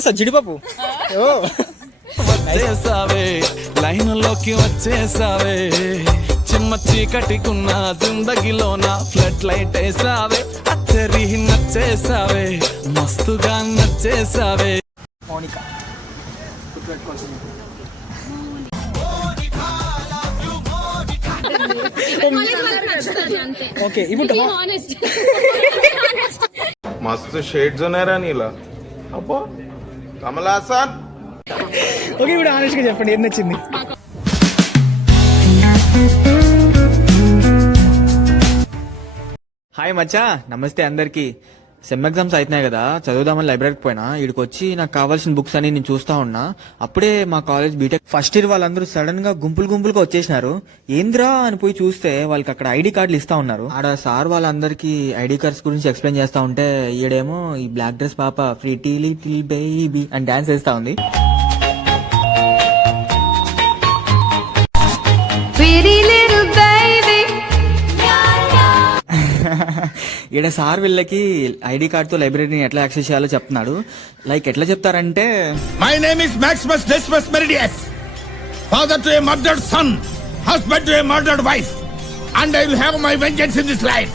పలాసా జీడిపప్పు. ఓ వచ్చేసావే లైన్లోకి వచ్చేసావే, చిమ్మ చీకటికున్న జిందగీలోన ఫ్లడ్ లైట్ వేసావే, అత్తరి నచ్చేసావే మస్తుగా నచ్చేసావే. మౌనిక ఓకే ఇప్పుడు मस्त शेड्स ఉన్నారా నీలా అబ్బో కమల్ హాసన్. ఓకే ఇప్పుడు ఆనెస్ట్ గా చెప్పండి ఏం నచ్చింది? హాయ్ మచ్చా, నమస్తే అందరికి. సెమ్ ఎగ్జామ్స్ అవుతున్నాయి కదా, చదువుదామని లైబ్రరీకి పోయినా. ఇక్కడికి వచ్చి నాకు కావాల్సిన బుక్స్ అని నేను చూస్తా ఉన్నా. అప్పుడే మా కాలేజ్ బీటెక్ ఫస్ట్ ఇయర్ వాళ్ళందరూ సడన్ గా గుంపులుగా వచ్చేసినారు. ఏంద్రా అని పోయి చూస్తే వాళ్ళకి అక్కడ ఐడి కార్డులు ఇస్తా ఉన్నారు. ఆడ సార్ వాళ్ళందరికి ఐడి కార్డ్స్ గురించి ఎక్స్ప్లెయిన్ చేస్తా ఉంటే ఈడేమో ఈ బ్లాక్ డ్రెస్ పాప ఫ్రీ టీ లిటిల్ బేబీ అని డాన్స్ వేస్తా ఉంది. ఈడ సార్ వీళ్ళకి ఐడి కార్డ్ తో లైబ్రరీని ఎట్లా యాక్సెస్ చేయాలో చెప్తున్నాడు. లైక్ ఎట్లా చెప్తారంటే, my name is Maximus డెసిమస్ Meridius, father to A murdered sun, husband to A murdered wife, and I will have my vengeance in this life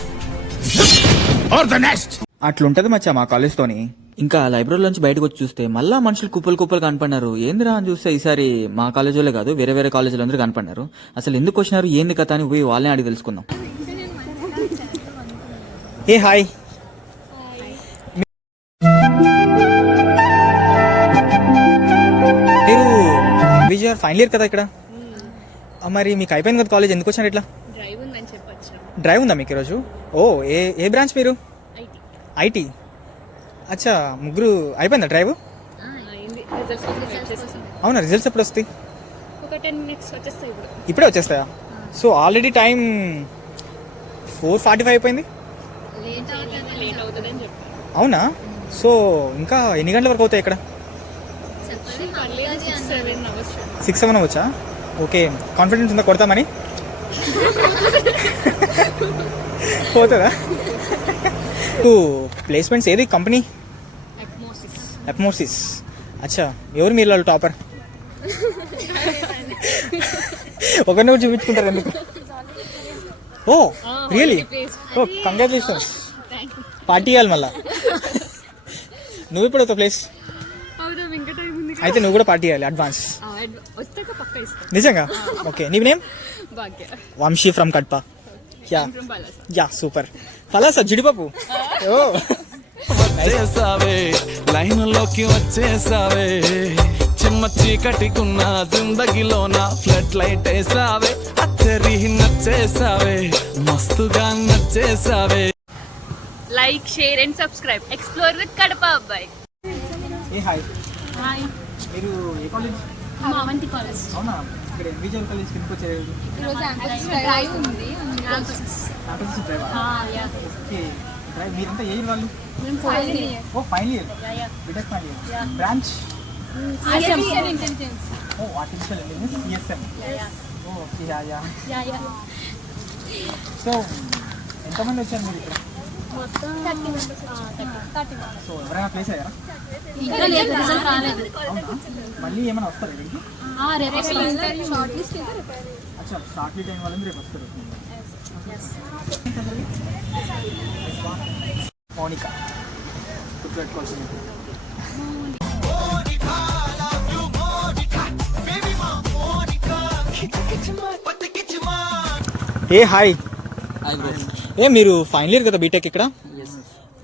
or the next. అట్లుంటది మచ్చా మా college తోని. ఇంకా లైబ్రరీ నుంచి బయటకు వచ్చి చూస్తే మళ్ళా మనుషులు కుప్పలు కనపడినారు. ఏందిరా అని చూస్తే ఈసారి మా కాలేజీలో కాదు, వేరే కాలేజీలో అందరూ కనపడినారు. అసలు ఎందుకు వచ్చినారు ఏంది కథ అని పోయి వాళ్ళని అడిగి తెలుసుకుందాం. ఏ హాయ్, మీరు విజయ్ ఫైనల్ ఇయర్ కదా ఇక్కడ? మరి మీకు అయిపోయింది కదా కాలేజ్, ఎందుకు వచ్చారు ఇట్లా? డ్రైవ్ ఉందా మీకు ఈరోజు? ఓ ఏ బ్రాంచ్ మీరు? ఐటీ. అచ్చా, ముగ్గురు అయిపోయిందా డ్రైవ్? అవునా, రిజల్ట్స్ ఎప్పుడు వస్తాయి? ఇప్పుడే వచ్చేస్తాయా? సో ఆల్రెడీ టైం 4:45 అయిపోయింది. అవునా? సో ఇంకా ఎన్ని గంటల వరకు అవుతాయి ఇక్కడ? 6-7 అవ్వచ్చా? ఓకే, కాన్ఫిడెన్స్ ఉందా కొడతామని? పోతుందా? ప్లేస్మెంట్స్ ఏది కంపెనీ? అట్మోసిస్. అచ్చా, ఎవరు మీరు టాపర్? ఒకరిని కూడా చూపించుకుంటారు ఎందుకు? Oh really? ఓ కంగ్రాచులేషన్స్. పార్టీ ఇవ్వాలి మళ్ళా. నువ్వు ఇప్పుడు ఒక ప్లేస్ అయితే నువ్వు కూడా పార్టీ ఇవ్వాలి అడ్వాన్స్. నిజంగా? ఓకే, నీ name? Vamsi from కడ్ప. Yeah super. Palasa జీడిపప్పు. ఓ వచ్చేసావే లైన్లోకి వచ్చేసావే, చిమ్మ చీకటికున్న జిందగీలోన ఫ్లడ్ లైట్ వేసావే, అత్తరి నచ్చేసావే మస్తుగా నచ్చేసావే. Like, share and subscribe. Explore with Kadapa అబ్బాయి. ఏ హాయ్. హాయ్, మీరు ఏ కాలేజ్? అవంతి కాలేజ్. అవునా, ఇక్కడ విజయ్ కాలేజ్ కిందకి వచ్చారు. ఈరోజు క్యాంపస్ డ్రైవ్ ఉంది. Campus drive. Okay, drive. మీరంతా ఏ ఇయర్ వాళ్ళు? Final year. Oh final year, BTech final year. Branch? Artificial intelligence. Oh artificial intelligence, ESM. Oh okay, yeah. So ఎంతమంది వచ్చారు మీరు ఇక్కడ? మొత్తం 30 మెంబర్స్. సో ఎవరైనా ప్లేస్ అయ్యారా? ఇంకా లేదు, రిజల్ట్ రాలేదు. అవునా, మళ్ళీ ఏమైనా వస్తారు ఇక్కడికి? రేపు షార్ట్ లిస్ట్ ఇంకా రేపు. అచ్చా, షార్ట్ లిస్ట్ అయిన వాళ్ళని రేపు వస్తారు. మౌనిక గుర్తుపెట్టుకోవాల్సింది. ఏ హాయ్. ఏ మీరు ఫైనల్ ఇయర్ కదా బీటెక్ ఇక్కడ?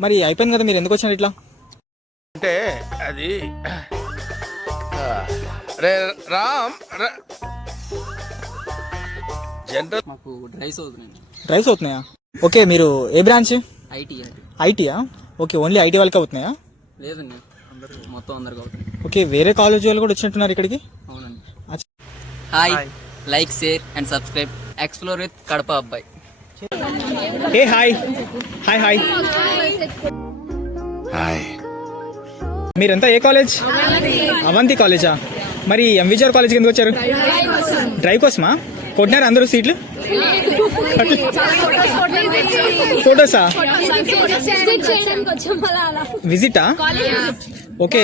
మరి అయిపోయింది కదా, మీరు ఎందుకు వచ్చారు ఇట్లా? అంటే అది రామ్ జనరల్ మాకు డ్రైవ్స్ అవుతున్నాయి. డ్రైవ్స్ అవుతున్నాయా? ఓకే, మీరు ఏ బ్రాంచ్? ఐటీ. ఐటీయా? ఓకే, ఓన్లీ ఐటీ వాళ్ళకి అవుతున్నాయా? లేదండి, మొత్తం అందరికి అవుతుంది. ఓకే, వేరే కాలేజ్ వాళ్ళు కూడా వచ్చినట్టున్నారు ఇక్కడికి? అవునండి. Hi, like, share and subscribe. Explore with Kadapa అబ్బాయి. ఏ హాయ్. Hi hi. హాయ్. మీరంతా ఏ కాలేజ్? అవంతి కాలేజా? మరి ఎంవిజర్ కాలేజ్ కిందకి వచ్చారు? డ్రైవ్ కోసమా? కొట్టినారు అందరూ సీట్లు? ఫోటోసా? విజిటా? ఓకే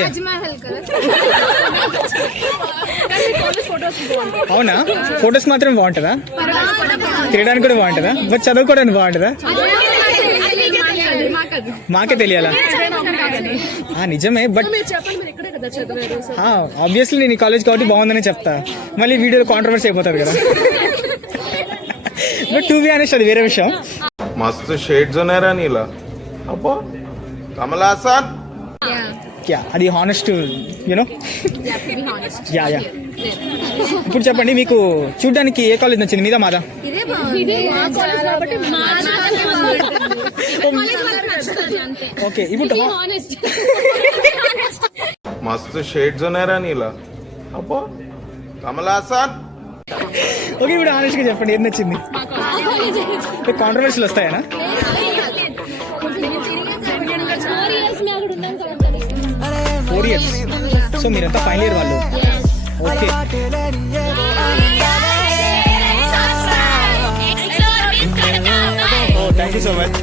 అవునా ఫొటోస్ మాత్రం బాగుంటుందా తినడానికి కూడా బాగుంటుందా బట్ చదువుకోవడానికి బాగుంటుందా మాకే తెలియాలా నిజమే బట్ ఆబ్వియస్లీ నేను ఈ కాలేజ్ కాబట్టి బాగుందని చెప్తా మళ్ళీ వీడియోలో కాంట్రవర్సీ అయిపోతుంది కదా బట్ టూ బి ఆనెస్ట్ అది వేరే విషయం मस्त शेड्स ఉన్నాయరా నీలా అబ్బో కమలాసన్ యా అది హానెస్ట్ యూనో యా యా ఇప్పుడు చెప్పండి మీకు చూడ్డానికి ఏ కాలేజ్ నచ్చింది మీద మాదా ఓకే ఇప్పుడు मस्त शेड्स ఉన్నాయరా నీలా అబ్బో కమలాసన్ ఓకే ఇప్పుడు హానెస్ట్గా చెప్పండి ఏం నచ్చింది కాంట్రవర్సీలు వస్తాయనా ఫోర్ ఇయర్స్ సో మీరంతా ఫైనల్ ఇయర్ వాళ్ళు okay thank you so much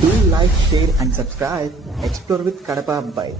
Do like, share and subscribe. Explore with Kadapa Bye.